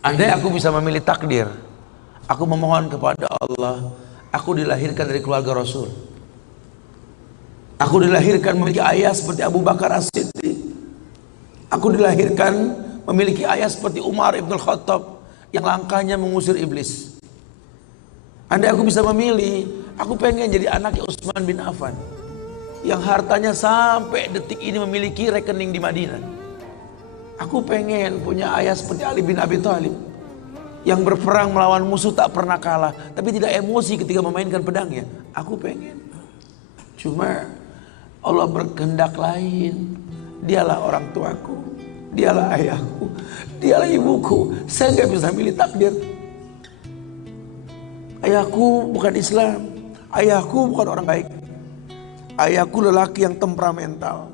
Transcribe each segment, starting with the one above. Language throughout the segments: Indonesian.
Andai aku bisa memilih takdir, aku memohon kepada Allah, aku dilahirkan dari keluarga Rasul. Aku dilahirkan memiliki ayah seperti Abu Bakar As-Siddiq. Aku dilahirkan memiliki ayah seperti Umar Ibn Khattab yang langkahnya mengusir iblis. Andai aku bisa memilih, aku pengen jadi anaknya Utsman bin Affan yang hartanya sampai detik ini memiliki rekening di Madinah. Aku pengen punya ayah seperti Ali bin Abi Thalib yang berperang melawan musuh tak pernah kalah, tapi tidak emosi ketika memainkan pedangnya. Aku pengen. Cuma Allah berkehendak lain. Dialah orang tuaku, dialah ayahku, dialah ibuku. Saya nggak bisa milih takdir. Ayahku bukan Islam, ayahku bukan orang baik. Ayahku lelaki yang temperamental.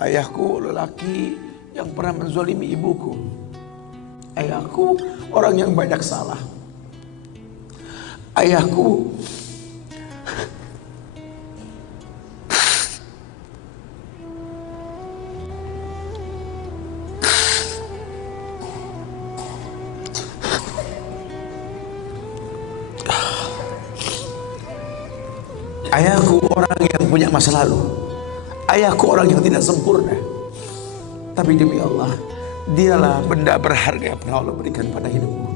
Ayahku lelaki yang pernah menzolimi ibuku. Ayahku orang yang banyak salah. Ayahku Ayahku orang yang punya masa lalu. Ayahku orang yang tidak sempurna. Tapi demi Allah, dialah benda berharga yang pernah Allah berikan pada hidupku.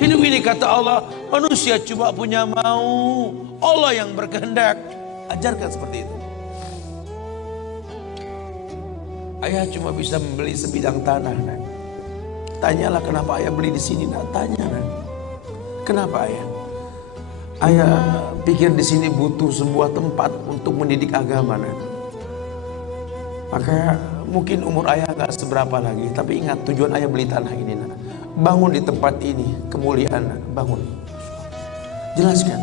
Hidup ini kata Allah, manusia cuma punya mau, Allah yang berkehendak. Ajarkan seperti itu. Ayah cuma bisa membeli sebidang tanah, nak. Tanyalah kenapa ayah beli di sini, nak. Tanya, nak. Kenapa ayah? Ayah pikir di sini butuh sebuah tempat untuk mendidik agama, nak. Maka mungkin umur ayah gak seberapa lagi, tapi ingat tujuan ayah beli tanah ini, nak. Bangun di tempat ini, kemuliaan, nak. Bangun. Jelaskan.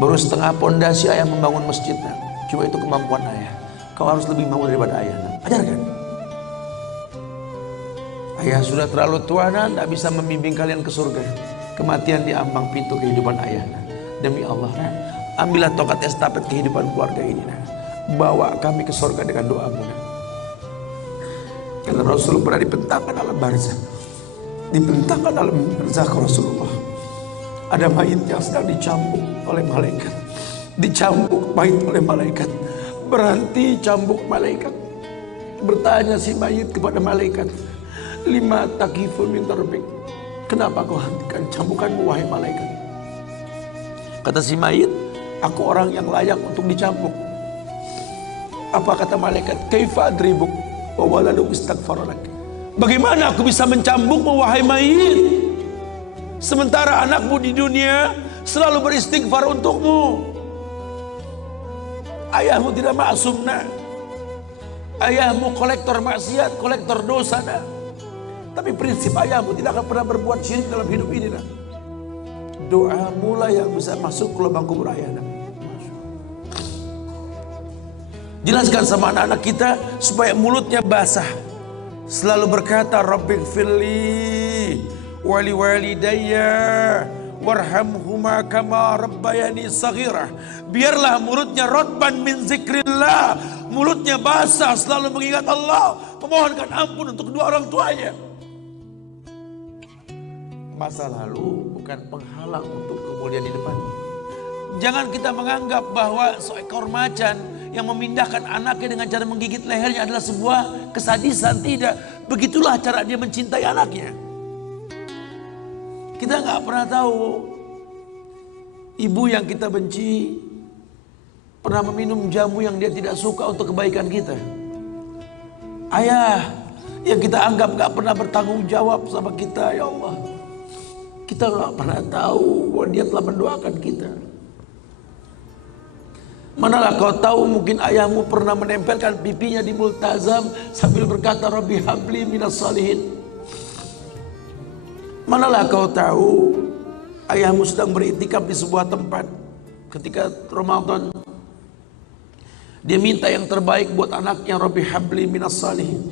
Baru setengah pondasi ayah membangun masjid, nak. Cuma itu kemampuan ayah. Kau harus lebih mau daripada ayah, nak. Ajarkan. Ayah sudah terlalu tua, nak. Tak bisa membimbing kalian ke surga. Kematian di ambang pintu kehidupan ayah, nak. Demi Allah, nak. Ambillah tongkat estafet kehidupan keluarga ini, nak. Bawa kami ke surga dengan doamu, nak. Karena Rasul pernah dibentangkan alam barzah. Dibentangkan alam barzah ke Rasulullah. Ada mayit yang sedang dicambuk oleh malaikat. Dicambuk mayit oleh malaikat. Berhenti cambuk malaikat. Bertanya si mayit kepada malaikat, lima takifun min darbik. Kenapa kau hentikan cambukanmu wahai malaikat? Kata si mayit, aku orang yang layak untuk dicambuk. Apa kata malaikat? Kaifa adribuk wa waladu istaghfar lak. Bagaimana aku bisa mencambukmu wahai mayit, sementara anakmu di dunia selalu beristighfar untukmu? Ayahmu tidak maksum, nak. Ayahmu kolektor maksiat, kolektor dosa, nak. Tapi prinsip ayahmu tidak akan pernah berbuat syirik dalam hidup ini, nak. Doa mula yang bisa masuk ke lubang kubur ayah, nak. Jelaskan sama anak-anak kita supaya mulutnya basah. Selalu berkata, Rabbighfirli wali walidayya warhamhuma kama rabbayani saghirah. Biarlah mulutnya rotban min zikrillah, mulutnya basah selalu mengingat Allah, memohonkan ampun untuk kedua orang tuanya. Masa lalu bukan penghalang untuk kemuliaan di depan. Jangan kita menganggap bahwa seekor macan yang memindahkan anaknya dengan cara menggigit lehernya adalah sebuah kesadisan. Tidak, begitulah cara dia mencintai anaknya. Kita nggak pernah tahu ibu yang kita benci pernah meminum jamu yang dia tidak suka untuk kebaikan kita. Ayah yang kita anggap nggak pernah bertanggung jawab sama kita, ya Allah. Kita nggak pernah tahu bahwa dia telah mendoakan kita. Manalah kau tahu mungkin ayahmu pernah menempelkan pipinya di multazam sambil berkata Rabbi habli minas salihin. Manalah kau tahu ayahmu sedang beriktikaf di sebuah tempat ketika Ramadan. Dia minta yang terbaik buat anaknya, Rabbi habli minas salihin.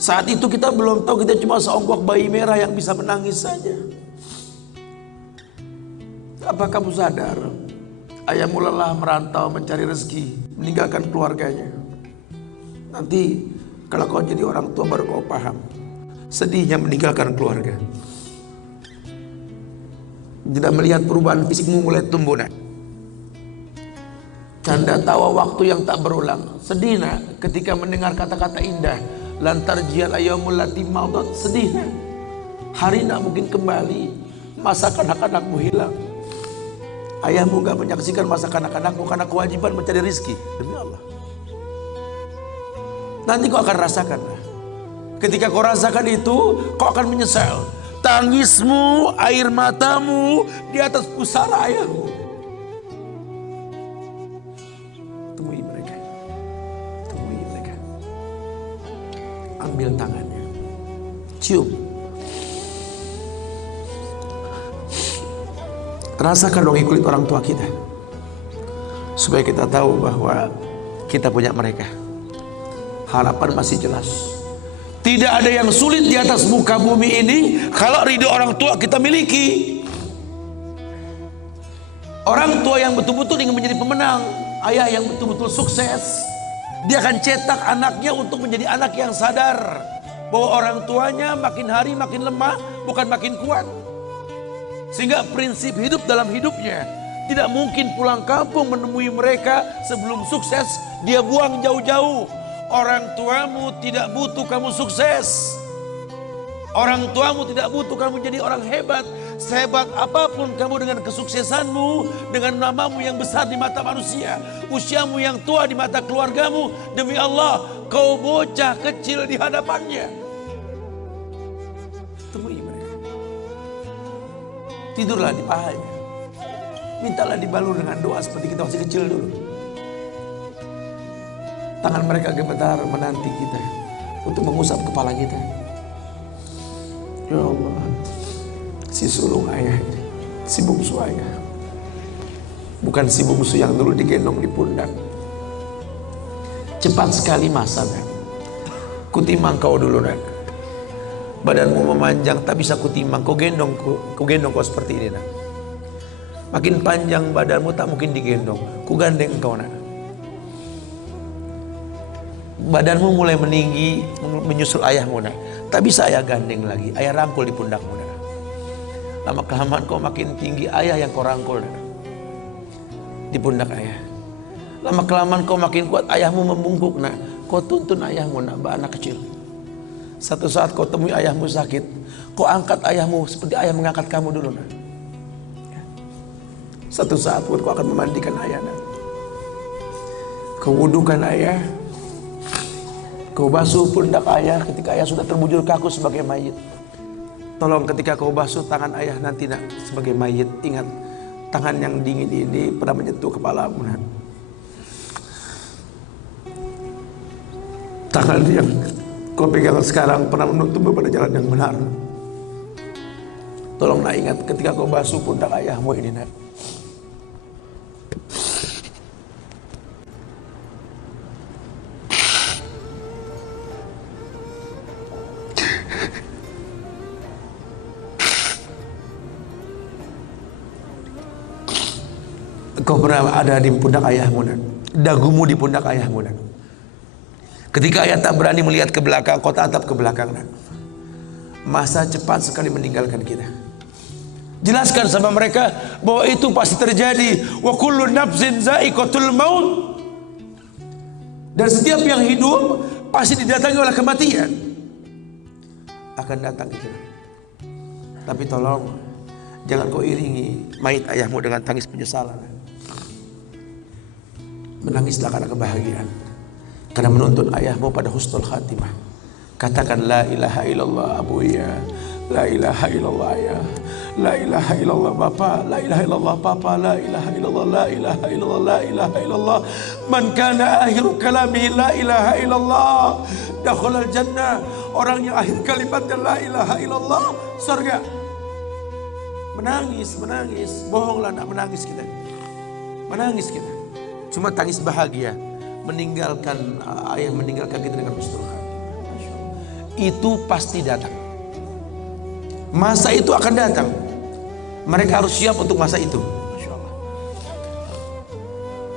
Saat itu kita belum tahu, kita cuma seonggok bayi merah yang bisa menangis saja. Apa kamu sadar? Ayahmu lelah merantau mencari rezeki, meninggalkan keluarganya. Nanti kalau kau jadi orang tua baru kau paham. Sedihnya meninggalkan keluarga. Tidak melihat perubahan fisikmu mulai tumbuh, nak. Canda tawa waktu yang tak berulang. Sedih, nak, ketika mendengar kata-kata indah. Lantar jial ayyamul lati maudat. Sedih, nak. Hari nak mungkin kembali. Masa kanak-kanakmu hilang. Ayahmu gak menyaksikan masa kanak-kanakmu karena kewajiban mencari rizki. Demi Allah. Nanti kau akan rasakan. Ketika kau rasakan itu, kau akan menyesal. Tangismu, air matamu di atas pusara ayahmu. Temui mereka. Temui mereka. Ambil tangannya. Cium. Rasakan dong kulit orang tua kita. Supaya kita tahu bahwa kita punya mereka. Harapan masih jelas. Tidak ada yang sulit di atas muka bumi ini kalau ridho orang tua kita miliki. Orang tua yang betul-betul ingin menjadi pemenang, ayah yang betul-betul sukses, dia akan cetak anaknya untuk menjadi anak yang sadar bahwa orang tuanya makin hari makin lemah, bukan makin kuat. Sehingga prinsip hidup dalam hidupnya, tidak mungkin pulang kampung menemui mereka sebelum sukses, dia buang jauh-jauh. Orang tuamu tidak butuh kamu sukses. Orang tuamu tidak butuh kamu jadi orang hebat. Sehebat apapun kamu dengan kesuksesanmu, dengan namamu yang besar di mata manusia, usiamu yang tua di mata keluargamu, demi Allah, kau bocah kecil di hadapannya. Temui mereka. Tidurlah di pahanya. Mintalah dibalur dengan doa seperti kita masih kecil dulu. Tangan mereka gemetar menanti kita untuk mengusap kepala kita. Ya Allah, si sulung ayah ini, si bungsu ayah, bukan si bungsu yang dulu digendong di pundak. Cepat sekali masa, nak. Kutimang kau dulu, nak. Badanmu memanjang tak bisa kutimang, kau gendong kau seperti ini, nak. Makin panjang badanmu tak mungkin digendong, ku gandeng engkau, nak. Badanmu mulai meninggi menyusul ayahmu, nak. Tak bisa ayah gandeng lagi, ayah rangkul di pundakmu, nak. Lama kelamaan kau makin tinggi, ayah yang kau rangkul, nak. Di pundak ayah. Lama kelamaan kau makin kuat, ayahmu membungkuk, nak. Kau tuntun ayahmu, nak, anak kecil. Satu saat kau temui ayahmu sakit, kau angkat ayahmu seperti ayah mengangkat kamu dulu, nak. Satu saat pun kau akan memandikan ayah, nak. Kau wudukan ayah. Kau basuh pundak ayah ketika ayah sudah terbujur kaku sebagai mayit. Tolong ketika kau basuh tangan ayah nanti, nak, sebagai mayit, ingat tangan yang dingin ini pernah menyentuh kepalamu, nak. Tangan yang kau pegang sekarang pernah menuntunmu pada jalan yang benar. Tolong, nak, ingat ketika kau basuh pundak ayahmu ini, nak. Kau pernah ada di pundak ayahmu, nak. Dagumu di pundak ayahmu, nak. Ketika ayah tak berani melihat ke belakang, kau tatap ke belakang, nak. Masa cepat sekali meninggalkan kita. Jelaskan sama mereka bahwa itu pasti terjadi. Wa kullu nafsin za'iqatul maut. Dan setiap yang hidup pasti didatangi oleh kematian. Akan datang itu. Tapi tolong jangan kau iringi mayit ayahmu dengan tangis penyesalan. Menangislah karena kebahagiaan, karena menuntun ayahmu pada husnul khatimah. Katakan la ilaha illallah abuya, la ilaha illallah ayah, la ilaha illallah bapa, la ilaha illallah papa, la ilaha illallah, la ilaha illallah, la ilaha illallah. Man kana akhiru kalami la ilaha illallah dakhalal jannah. Orang yang akhir kalimatnya la ilaha illallah, surga. Menangis, bohonglah, nak, menangis kita. Menangis kita. Cuma tangis bahagia, meninggalkan ayah, meninggalkan kita dengan husnul khatimah. Itu pasti datang. Masa itu akan datang. Mereka harus siap untuk masa itu.